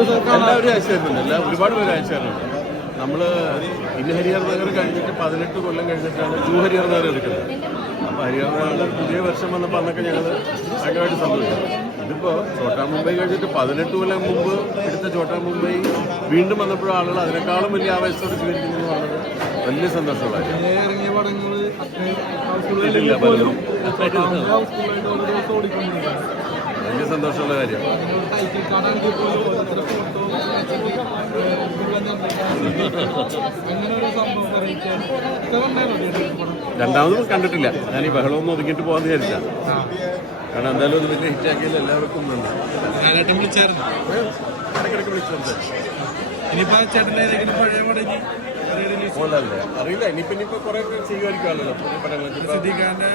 എല്ലാവരും അയച്ചു തരുന്നുണ്ട്, ഒരുപാട് പേര് അയച്ചു തരുന്നുണ്ട്. നമ്മൾ ഇന്ന് ഹരിഹർ നഗർ കഴിഞ്ഞിട്ട് 18 കൊല്ലം കഴിഞ്ഞിട്ടാണ് ഹരിഹർ നഗർ എടുക്കുന്നത്. അപ്പോൾ ഹരിഹർ നഗറിൻ്റെ പുതിയ വർഷം വന്നപ്പോൾ അന്നൊക്കെ ഞങ്ങൾ ഭയങ്കരമായിട്ട് സന്തോഷിച്ചു. ഇതിപ്പോൾ ചോട്ടാ മുംബൈ കഴിഞ്ഞിട്ട് 18 കൊല്ലം മുമ്പ് എടുത്ത ചോട്ടാ മുംബൈ വീണ്ടും വന്നപ്പോഴും ആളുകൾ അതിനേക്കാളും വലിയ ആവേശത്തോടെ സ്വീകരിക്കുന്നു പറഞ്ഞത് വലിയ സന്തോഷമുള്ള വലിയ സന്തോഷമുള്ള കാര്യം. രണ്ടാമതും കണ്ടിട്ടില്ല. ഞാൻ ഈ ബഹളമൊന്നും ഒതുക്കിയിട്ട് പോകാൻ വിചാരിച്ച, കാരണം എന്തായാലും അത് വലിയ ഹിറ്റാക്കിയാലും എല്ലാവർക്കും ഇടയ്ക്കിടയ്ക്ക് വിളിച്ചിട്ടുണ്ട്. അറിയില്ല, ഇനിയിപ്പോ കുറെ ചെയ്യുമായിരിക്കുമല്ലോ പുതിയ പടങ്ങളൊക്കെ.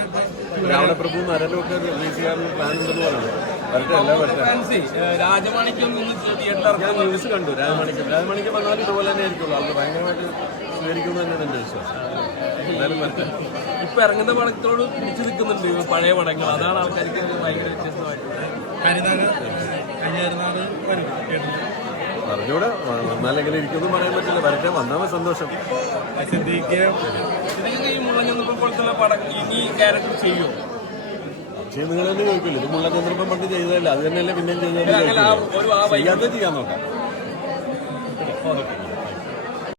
രാവണപ്രഭു നരനും ഒക്കെ റിലീസ് ചെയ്യാനുള്ള പ്ലാൻ ഉണ്ടെന്ന് പറയുന്നത്. വരട്ടെ, എല്ലാം വരട്ടെ. രാജമാണിക്യം ന്യൂസ് കണ്ടു. രാജമാണിക്യം വന്നാലും ഇതുപോലെ തന്നെ ആയിരിക്കുള്ളൂ. ആൾക്ക് ഭയങ്കരമായിട്ട് സ്വീകരിക്കുന്നു തന്നെയാണ് എൻ്റെ വിശ്വാസം. എന്തായാലും വരട്ടെ. ഇപ്പൊ ഇറങ്ങുന്ന പടത്തോട് പിടിച്ചു നിൽക്കുന്നുണ്ട് പഴയ പടങ്ങൾ. അതാണ് ആൾക്കാർക്ക് ഭയങ്കര വ്യത്യസ്തമായിട്ടുള്ളത്. പറഞ്ഞൂടെ, വന്നാലെങ്ങനെ ഇരിക്കുമെന്ന് പറയാൻ പറ്റില്ല. വരട്ടെ, വന്നാൽ സന്തോഷം. ഈ മുള്ളഞ്ഞപ്പം പോലത്തുള്ള പടം ഇനി ക്യാരക്ടർ ചെയ്യുമോ? പക്ഷേ നിങ്ങൾ തന്നെ ചോദിക്കില്ല, ഇത് മുള്ളച്ചന്ദ്രപ്പം പണ്ട് ചെയ്തതല്ല, അത് തന്നെയല്ലേ പിന്നെയും ചെയ്യാത്ത ചെയ്യാൻ നോക്കാം.